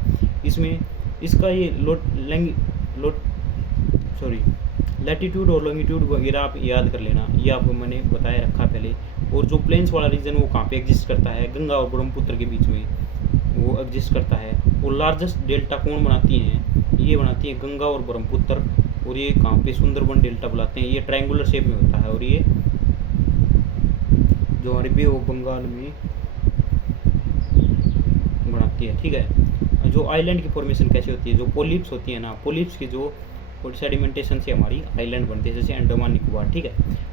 इसमें इसका ये लैटिट्यूड और लॉन्गिट्यूड वगैरह आप याद कर लेना, ये आपको मैंने बताया रखा पहले। और जो प्लेन्स वाला रीजन वो कहाँ पे एग्जिस्ट करता है, गंगा और ब्रह्मपुत्र के बीच में वो एग्जिस्ट करता है। और लार्जेस्ट डेल्टा कौन बनाती हैं, ये बनाती है गंगा और ब्रह्मपुत्र। और ये कहाँ पे सुंदरबन डेल्टा बुलाते हैं, ये ट्रायंगुलर शेप में होता है। और ये जो हमारे बे ऑफ बंगाल में बनाती है, ठीक है। जो आइलैंड की फॉर्मेशन कैसे होती है, जो पोलिप्स होती है ना, पोलिप्स की जो सेडिमेंटेशन से हमारी आइलैंड बनते हैं, जैसे अंडमान निकोबार, ठीक है।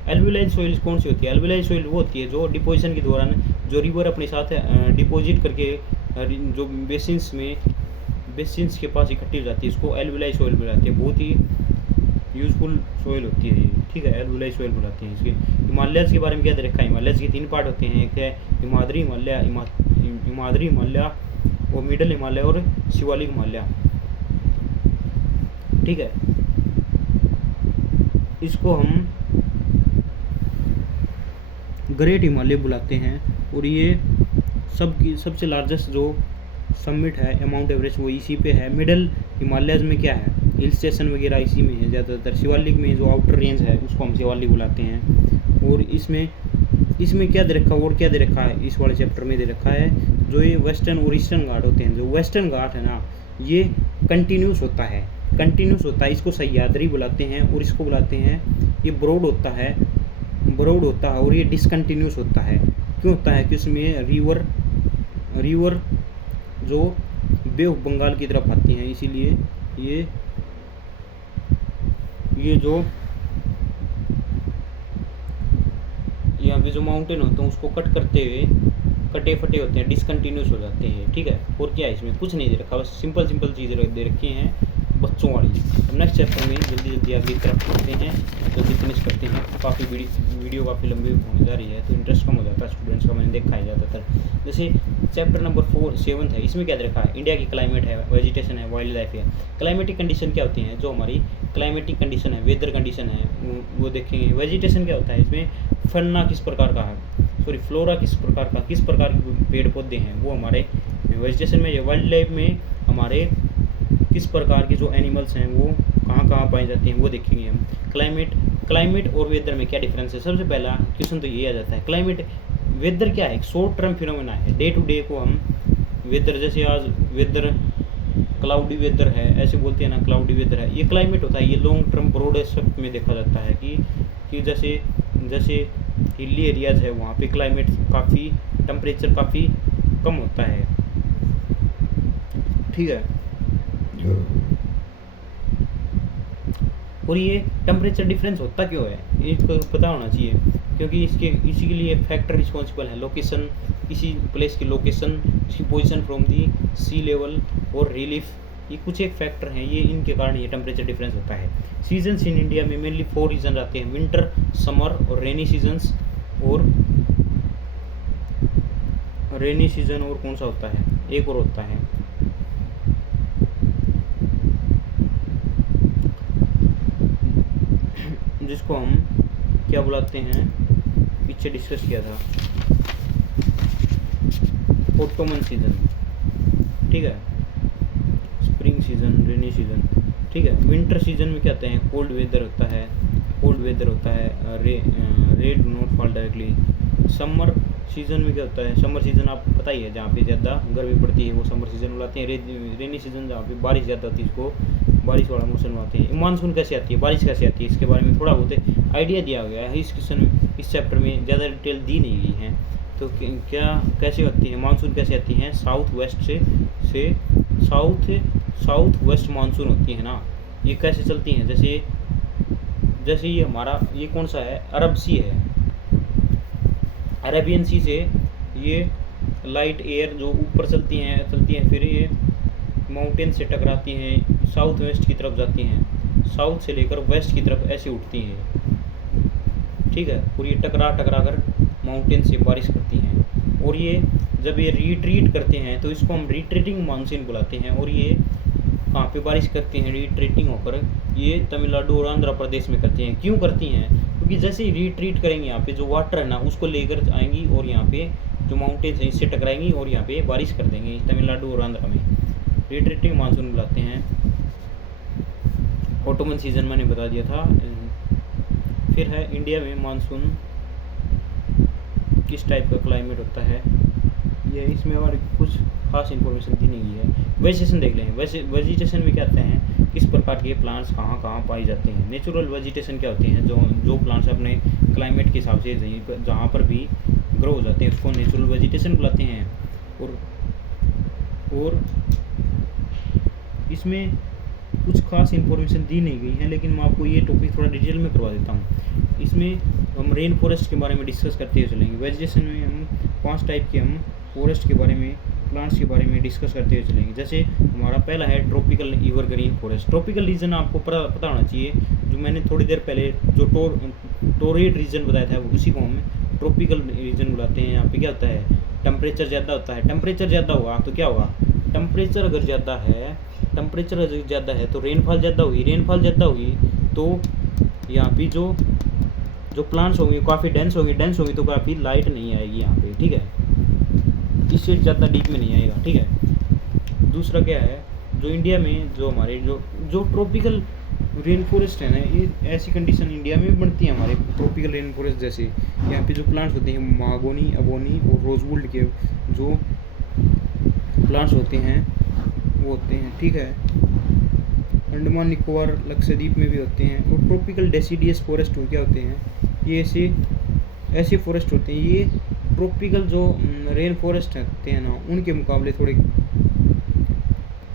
एल्विलाइज सॉइल कौन सी होती है, एल्विलाइज सॉइल वो होती है जो डिपोजिशन के दौरान जो रिवर अपने साथ डिपॉजिट करके जो बेसिन्स के पास इकट्ठी हो जाती है, इसको एल्विलाइज सॉइल बुलाते हैं। बहुत ही यूजफुल सॉइल होती है, ठीक है, एल्विलाइज सॉइल बुलाते हैं। इसके हिमालयस के बारे में क्या दे रखा है, हिमालयस के 3 पार्ट होते हैं, एक है हिमाद्री हिमालय और मिडल हिमालय और शिवालिक हिमालय, ठीक है। इसको हम ग्रेट हिमालय बुलाते हैं। और ये सबसे लार्जेस्ट जो समिट है माउंट एवरेस्ट वो इसी पे है। मिडल हिमालयज में क्या है, हिल स्टेशन वगैरह इसी में है ज़्यादातर। शिवालिक में जो आउटर रेंज है उसको हम शिवालिक बुलाते हैं। और इसमें क्या दे रखा है, और क्या दे रखा है, इस वाले चैप्टर में दे रखा है जो ये वेस्टर्न और ईस्टर्न घाट होते हैं। जो वेस्टर्न घाट है ना, ये कंटिन्यूस होता है, इसको सह्याद्री बुलाते हैं। और इसको बुलाते हैं, ये ब्रॉड होता है और ये डिसकंटिन्यूस होता है। क्यों होता है कि उसमें रिवर जो बे ऑफ बंगाल की तरफ आती हैं, इसीलिए ये जो यहाँ पे जो माउंटेन होते हैं उसको कट करते हुए कटे फटे होते हैं, डिसकंटिन्यूस हो जाते हैं, ठीक है। और क्या है, इसमें कुछ नहीं दे रखा, बस सिंपल चीज़ें दे रखी हैं बच्चों वाली। अब नेक्स्ट चैप्टर में जल्दी आगे तरफ पढ़ते हैं, जल्दी फिनिश करते हैं। काफ़ी वीडियो काफ़ी लंबी होने जा रही है, तो इंटरेस्ट कम हो जाता है स्टूडेंट्स का, मैंने देखा है ज़्यादातर। जैसे चैप्टर नंबर 7 है, इसमें क्या दे रखा है, इंडिया की क्लाइमेट है, वेजिटेशन है, वाइल्ड लाइफ है। क्लाइमेटिक कंडीशन क्या होती हैं, जो हमारी क्लाइमेटिक कंडीशन है, वेदर कंडीशन है, वो देखेंगे। वेजिटेशन क्या होता है, इसमें फन्ना किस प्रकार का है, फ्लोरा किस प्रकार के पेड़ पौधे हैं, वो हमारे वेजिटेशन में। वाइल्ड लाइफ में हमारे किस प्रकार के जो एनिमल्स हैं वो कहाँ पाए जाते हैं, वो देखेंगे हम। क्लाइमेट और वेदर में क्या डिफरेंस है, सबसे पहला क्वेश्चन तो यही आ जाता है। क्लाइमेट, वेदर क्या है, एक शॉर्ट टर्म फिनोमेना है। डे टू डे को हम वेदर, जैसे आज वेदर क्लाउडी वेदर है, ऐसे बोलते हैं ना, क्लाउडी वेदर है, ये क्लाइमेट होता है। ये लॉन्ग टर्म ब्रॉड एस्पेक्ट में देखा जाता है कि जैसे हिली एरियाज है वहाँ पे क्लाइमेट काफ़ी, टेम्परेचर काफ़ी कम होता है, ठीक है। और ये टेम्परेचर डिफरेंस होता क्यों है, इसको पता होना चाहिए, क्योंकि इसी के लिए फैक्टर रिस्पॉन्सिबल है। लोकेशन, किसी प्लेस की लोकेशन, इसकी position from the sea level और रिलीफ, ये कुछ एक फैक्टर हैं, ये इनके कारण ये टेम्परेचर डिफरेंस होता है। सीजन्स इन इंडिया में मेनली 4 रीजन आते हैं, विंटर, समर और रेनी सीजन्स। और रेनी सीजन और कौन सा होता है, एक और होता है, जिसको हम क्या बुलाते हैं, पीछे डिस्कस किया था, ऑटोमन सीजन, ठीक है। स्प्रिंग सीजन, रेनी सीजन, ठीक है। विंटर सीजन में क्या होते हैं, कोल्ड वेदर होता है, rain do not fall directly. Summer season में क्या होता है, समर सीजन आपको पता ही है, जहाँ पे ज़्यादा गर्मी पड़ती है वो समर सीजन बुलाते हैं। रेनी सीजन जहाँ पे बारिश ज़्यादा होती है उसको बारिश वाला मौसम बुलाते हैं। मानसून कैसे आती है, बारिश कैसे आती है, इसके बारे में थोड़ा बहुत आइडिया दिया गया है इस चैप्टर में, ज़्यादा डिटेल दी नहीं गई है। तो क्या कैसे आती है, मानसून कैसे आती है, साउथ वेस्ट से साउथ वेस्ट मानसून होती है ना, ये कैसे चलती हैं, जैसे ये हमारा ये कौन सा है, अरब सी है, अरेबियन सी से ये लाइट एयर जो ऊपर चलती हैं, फिर ये माउंटेन से टकराती हैं, साउथ वेस्ट की तरफ जाती हैं, साउथ से लेकर वेस्ट की तरफ ऐसे उठती हैं, ठीक है। और ये टकरा कर माउंटेन से बारिश करती हैं। और ये जब ये रिट्रीट करते हैं तो इसको हम रिट्रीटिंग मानसून बुलाते हैं। और ये कहाँ पे बारिश करती हैं रिट्रीटिंग होकर, ये तमिलनाडु और आंध्र प्रदेश में करती हैं। क्यों करती हैं? क्योंकि जैसे ही रिट्रीट करेंगे यहाँ पे जो वाटर है ना उसको लेकर आएंगी और यहाँ पे जो माउंटेन्स हैं इससे टकराएंगी और यहाँ पे बारिश कर देंगे तमिलनाडु और आंध्र में। रिट्रीटिंग मानसून बुलाते हैं। ऑटोमन सीजन मैंने बता दिया था। फिर है इंडिया में मानसून किस टाइप का क्लाइमेट होता है, ये इसमें हमारे कुछ खास इन्फॉर्मेशन दी नहीं है। वेजिटेशन देख लें। वेजिटेशन में क्या होता है, किस प्रकार के प्लांट्स कहाँ कहाँ पाए जाते हैं। नेचुरल वेजिटेशन क्या होते हैं, जो प्लांट्स अपने क्लाइमेट के हिसाब से जहाँ पर भी ग्रो हो जाते हैं उसको नेचुरल वेजिटेशन बुलाते हैं। और इसमें कुछ खास इन्फॉर्मेशन दी नहीं गई है, लेकिन मैं आपको ये टॉपिक थोड़ा डिटेल में करवा देता हूँ। इसमें हम रेन फॉरेस्ट के बारे में डिस्कस करते हुए चलेंगे। वेजिटेशन में हम 5 टाइप के हम फॉरेस्ट के बारे में, प्लांट्स के बारे में डिस्कस करते हुए चलेंगे। जैसे हमारा पहला है tropical evergreen forest. Tropical region आपको पता होना चाहिए, जो मैंने थोड़ी देर पहले जो टोरेड रीजन बताया था उसी को हम ट्रॉपिकल रीजन बुलाते हैं। यहाँ पे क्या होता है, टेम्परेचर ज़्यादा होता है। टेम्परेचर ज़्यादा होगा तो क्या होगा, टेम्परेचर अगर ज़्यादा है तो रेनफॉल ज़्यादा होगी। रेनफॉल ज़्यादा होगी तो यहाँ पे जो प्लांट्स होंगे काफ़ी डेंस होंगी तो काफ़ी लाइट नहीं आएगी यहाँ पे, ठीक है। इससे ज़्यादा डीप में नहीं आएगा, ठीक है। दूसरा क्या है, जो इंडिया में जो हमारे जो ट्रॉपिकल रेन फॉरेस्ट है ना, ये ऐसी कंडीशन इंडिया में बनती है हमारे ट्रॉपिकल रेन फॉरेस्ट जैसे। यहाँ पे जो प्लांट्स होते हैं मागोनी, अबोनी और रोजवुड के जो प्लांट्स होते हैं वो होते हैं, ठीक है। अंडमान निकोबार लक्षद्वीप में भी होते हैं। और ट्रॉपिकल डेसिडियस फॉरेस्ट क्या होते हैं, ये ऐसे फॉरेस्ट होते हैं। ये ट्रॉपिकल जो रेन फॉरेस्ट होते हैं ना उनके मुकाबले थोड़े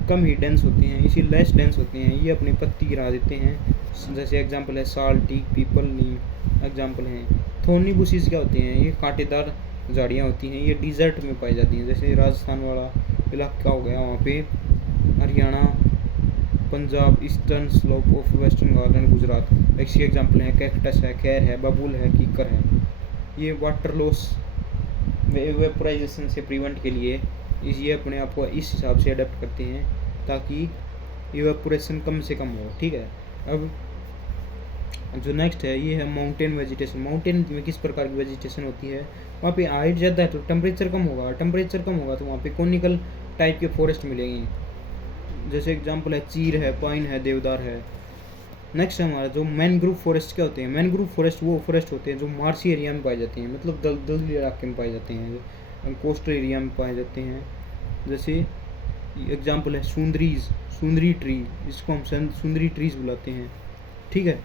कम ही डेंस होते हैं, इसी लेस डेंस होते हैं। ये अपनी पत्ती गिरा देते हैं। जैसे एग्जांपल है साल, टीक, पीपल, नीम एग्जांपल हैं। थोर्नी बुशीज क्या होते हैं, ये कांटेदार झाड़ियाँ होती हैं। ये डिज़र्ट में पाई जाती हैं, जैसे राजस्थान वाला इलाका हो गया, वहाँ पे Haryana, Punjab, eastern slope of western Ghat and Gujarat. इसके एग्जांपल हैं कैक्टस है, खैर है, बबूल है, कीकर है। ये वाटर लॉस वेपोराइजेशन से प्रिवेंट के लिए ये अपने आप को इस हिसाब से अडेप्ट करते हैं ताकि इवेपोरेशन कम से कम हो, ठीक है। अब जो नेक्स्ट है ये है माउंटेन वेजिटेशन। माउंटेन में किस प्रकार की वेजिटेशन होती है, वहाँ पे हाइट ज़्यादा है तो टेम्परेचर कम होगा तो वहाँ पे कोनिकल टाइप के फॉरेस्ट मिलेंगे। जैसे एग्जांपल है चीर है, पाइन है, देवदार है। नेक्स्ट हमारा जो मैनग्रोव फॉरेस्ट क्या होते हैं। मैनग्रोव फॉरेस्ट वो फॉरेस्ट होते हैं जो मार्सी एरिया में पाए जाते हैं, मतलब दलदली इलाके में पाए जाते हैं, कोस्टल एरिया में पाए जाते हैं। जैसे एग्जांपल है सुंदरी ट्री, इसको हम सुंदरी ट्रीज बुलाते हैं, ठीक है।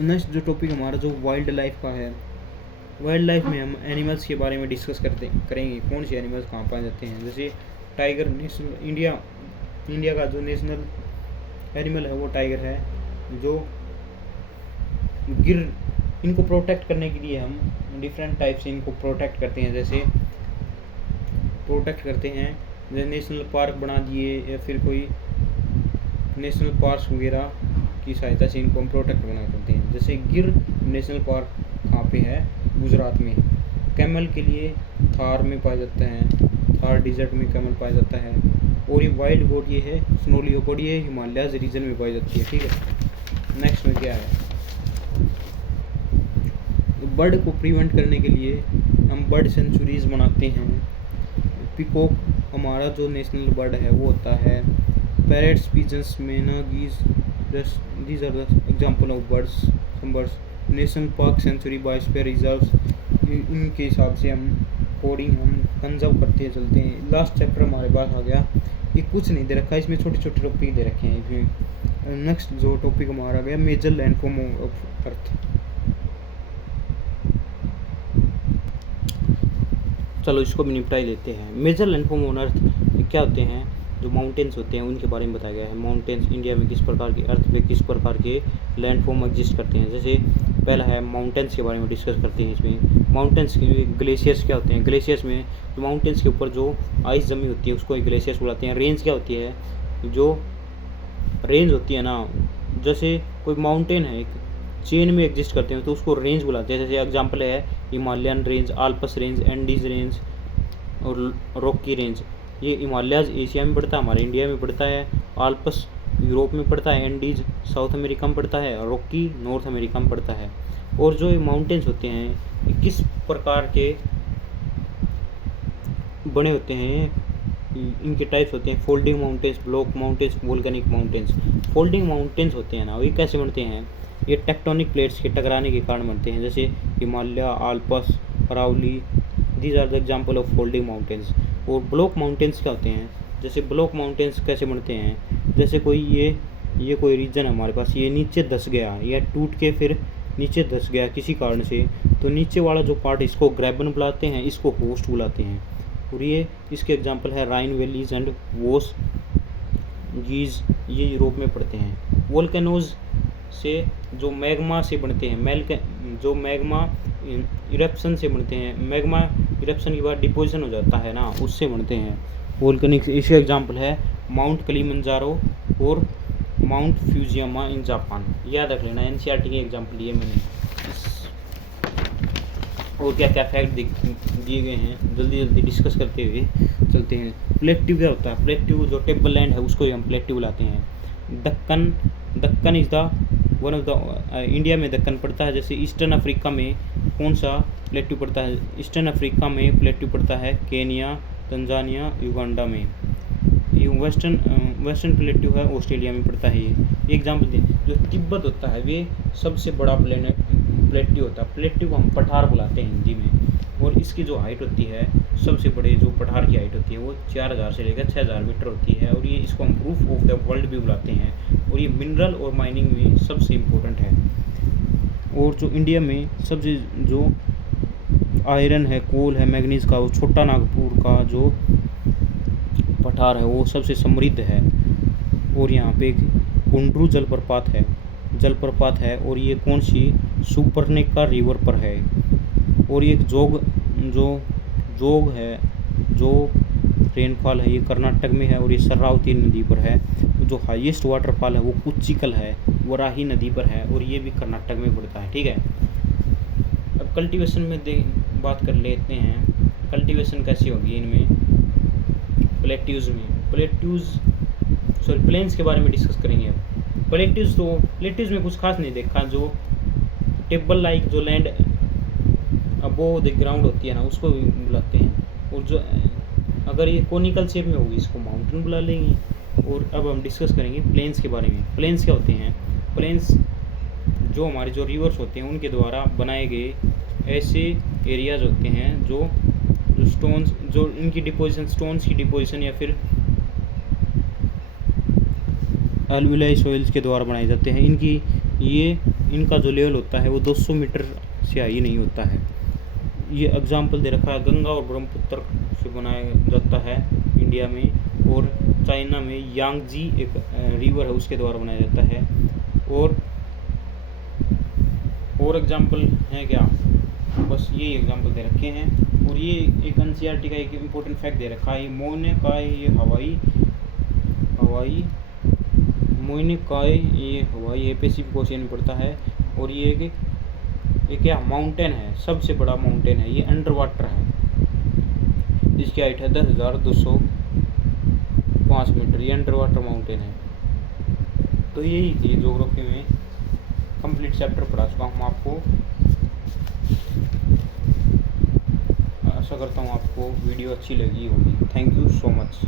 नेक्स्ट जो टॉपिक हमारा जो वाइल्ड लाइफ का है, वाइल्ड लाइफ में हम एनिमल्स के बारे में डिस्कस करेंगे। कौन से एनिमल्स कहाँ पाए जाते हैं। जैसे टाइगर, नेशनल इंडिया का जो नेशनल एनिमल है वो टाइगर है। जो इनको प्रोटेक्ट करने के लिए हम डिफरेंट टाइप से इनको प्रोटेक्ट करते हैं। जैसे नेशनल पार्क बना दिए या फिर कोई नेशनल पार्क वगैरह की सहायता से इनको हम प्रोटेक्ट बना करते हैं। जैसे गिर नेशनल पार्क कहाँ पे है, गुजरात में। कैमल के लिए थार में पाया जाता है, थार डिजर्ट में कैमल पाया जाता है। और ये वाइल्ड गोट ये है स्नो लियोपार्ड, ये हिमालयाज रीजन में पाई जाती है, ठीक है। नेक्स्ट में क्या है, बर्ड को प्रिवेंट करने के लिए हम बर्ड सेंचुरीज बनाते हैं। पिकॉक हमारा जो नेशनल बर्ड है वो होता है। Parrots, pigeons, myna, geese, these are the example of birds. National park, sanctuary, biosphere reserves, इनके हिसाब से हम कोडिंग हम कंजर्व करते चलते हैं। लास्ट चैप्टर हमारे पास आ गया, ये कुछ नहीं दे रखा, इसमें छोटे छोटे टॉपिक दे रखे हैं इसमें। नेक्स्ट जो टॉपिक हमारा गया मेजर लैंडफॉर्म ऑफ अर्थ। चलो इसको भी निपटा ही लेते हैं। मेजर लैंडफॉर्म ऑन अर्थ क्या होते हैं, जो माउंटेन्स होते हैं उनके बारे में बताया गया है। माउंटेन्स इंडिया में किस प्रकार के, अर्थ पे किस प्रकार के लैंडफॉर्म एग्जिस्ट करते हैं। जैसे पहला है माउंटेन्स के बारे में डिस्कस करते हैं। इसमें माउंटेन्स के ग्लेशियर्स क्या होते हैं। ग्लेशियर्स में जो माउंटेन्स के ऊपर जो आइस जमी होती है उसको ग्लेशियर्स बुलाते हैं। रेंज क्या होती है, जो रेंज होती है ना, जैसे कोई माउंटेन है एक चेन में एग्जिस्ट करते हैं तो उसको रेंज बुलाते हैं। जैसे एग्जांपल है Himalayan range, Alps range, Andes range और रॉकी रेंज। ये हिमालयाज एशिया में पड़ता है, हमारे इंडिया में पड़ता है। आल्प्स यूरोप में पड़ता है। एंडीज साउथ अमेरिका में पड़ता है। रॉकी नॉर्थ अमेरिका में पड़ता है। और जो ये माउंटेन्स होते हैं ये किस प्रकार के बने होते हैं, इनके टाइप्स होते हैं folding mountains, block mountains, volcanic mountains. Folding mountains होते हैं ना, ये कैसे बनते हैं, ये टेक्टोनिक प्लेट्स के टकराने के कारण बनते हैं, जैसे Himalaya, Alps, Aravalli, these are the example of folding mountains. और ब्लॉक माउंटेन्स क्या होते हैं, जैसे ब्लॉक माउंटेन्स कैसे बनते हैं, जैसे कोई ये कोई रीजन है हमारे पास, ये नीचे धंस गया या टूट के फिर नीचे धंस गया किसी कारण से, तो नीचे वाला जो पार्ट इसको ग्रैबन बुलाते हैं, इसको होस्ट बुलाते हैं। और ये इसके एग्जांपल है राइन वैलीज एंड वोस गीज, ये यूरोप में पड़ते हैं। वोल्केनोज से जो मैग्मा से बनते हैं, जो मैग्मा इरप्शन से बनते हैं, मैग्मा इरप्शन के बाद डिपोजिशन हो जाता है ना, उससे बनते हैं वोल्केनिक। इसका एग्जांपल है माउंट किलिमंजारो और माउंट फ्यूजियामा इन जापान। याद रख लेना, एनसीईआरटी के एग्जांपल लिए मैंने। और क्या क्या फैक्ट दिए गए हैं जल्दी जल्दी डिस्कस करते हुए चलते हैं। प्लेट्यू क्या होता है, प्लेट्यू जो टेबल लैंड है उसको हम प्लेट्यू बुलाते हैं। Deccan is the one of the, India में दक्कन पड़ता है। जैसे ईस्टर्न अफ्रीका में कौन सा प्लेट्यू पड़ता है, ईस्टर्न अफ्रीका में प्लेट्यू पड़ता है केनिया, तंजानिया, युगांडा में। ये वेस्टर्न प्लेट्यू है ऑस्ट्रेलिया में पड़ता है। ये एग्जाम्पल दें, जो तिब्बत होता है ये सबसे बड़ा प्लेट्यू होता है। प्लेट्यू को हम पठार बुलाते हैं हिंदी में। और इसकी जो हाइट होती है, सबसे बड़े जो पठार की हाइट होती है वो 4000 से लेकर 6000 मीटर होती है। और ये इसको हम प्रूफ ऑफ द वर्ल्ड भी बुलाते हैं। और ये मिनरल और माइनिंग में सबसे इम्पोर्टेंट है। और जो इंडिया में सबसे जो आयरन है, कोल है, मैग्नीज का, वो छोटा नागपुर का जो पठार है वो सबसे समृद्ध है। और यहाँ पे एक कुंड्रू जलप्रपात है और ये कौन सी, सुपर्णिका रिवर पर है। और ये एक जोग है, जो रेनफॉल है ये कर्नाटक में है और ये शरावती नदी पर है। जो हाईएस्ट वाटरफॉल है वो कुच्चिकल है, वराही नदी पर है और ये भी कर्नाटक में पड़ता है। ठीक है, अब कल्टीवेशन में बात कर लेते हैं। कल्टीवेशन कैसी होगी इनमें, प्लेट्यूज प्लेन्स के बारे में डिस्कस करेंगे। अब प्लेट्यूज में कुछ खास नहीं देखा। जो टेबल लाइक जो लैंड अबोव द ग्राउंड होती है ना, उसको बुलाते हैं। और जो अगर ये कोनिकल शेप में होगी इसको माउंटेन बुला लेंगे। और अब हम डिस्कस करेंगे प्लेन्स के बारे में। प्लेन्स क्या होते हैं, प्लेन्स जो हमारे जो रिवर्स होते हैं उनके द्वारा बनाए गए ऐसे एरियाज होते हैं जो स्टोन्स, जो इनकी डिपोजिशन, स्टोन्स की डिपोजिशन या फिर एल्यूविलाई सॉइल्स के द्वारा बनाए जाते हैं। इनका जो लेवल होता है वो 200 मीटर से हाई नहीं होता है। ये एग्जाम्पल दे रखा है, गंगा और ब्रह्मपुत्र से बनाया जाता है इंडिया में। और चाइना में यांगजी एक रिवर है उसके द्वारा बनाया जाता है। और एग्जाम्पल है क्या, बस यही एग्जाम्पल दे रखे हैं। और ये एक एनसीईआरटी का एक इम्पोर्टेंट फैक्ट दे रखा है, मोइने काय ये हवाई पैसिफिक ओशियन में पड़ता है। और ये क्या माउंटेन है, सबसे बड़ा माउंटेन है। ये अंडर वाटर है, जिसकी हाइट है 10,205 मीटर। ये अंडर वाटर माउंटेन है। तो यही थी ज्योग्राफी में कंप्लीट चैप्टर पढ़ा चुका हूँ आपको। आशा करता हूँ आपको वीडियो अच्छी लगी होगी। Thank you so much.